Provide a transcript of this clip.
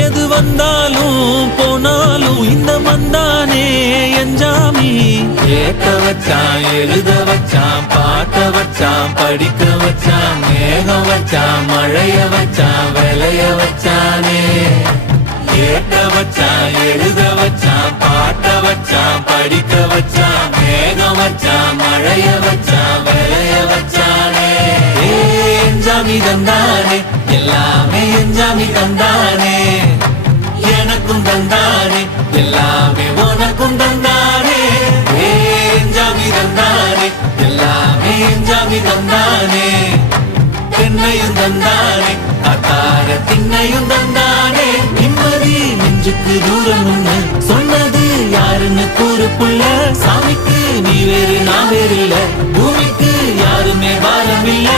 எது வந்தாலும் போனாலும் இந்த மந்தானே எஞ்சாமி. கேட்க வச்சான், எழுத வச்சான், பாட்ட வச்சான், படிக்க வச்சான், மேகம் வச்சான், மழைய வச்சான், விளைய வச்சானே. கேட்க வச்சான், எழுத வச்சான், பாட்ட வச்சான், படிக்க வச்சான், மேகம் வச்சான், மழைய வச்சான், விளைய வச்சானே. எஞ்சாமி தந்தானே, எல்லாமே எஞ்சாமி தந்தானே. எனக்கும் தந்தானே, எல்லாமே உனக்கும் தந்தானே. எஞ்சாமி தந்தானே, எல்லாமே எஞ்சாமி தந்தானே. தென்னையும் தந்தானே, அத்தார திண்ணையும் தந்தானே. நிம்மதி நெஞ்சுக்கு தூரம்னு சொன்னது யாருன்னு கூறு புள்ள. சாமிக்கு நீ வேறு நான் வேறு இல்ல, பூமிக்கு யாருமே பாரம் இல்ல.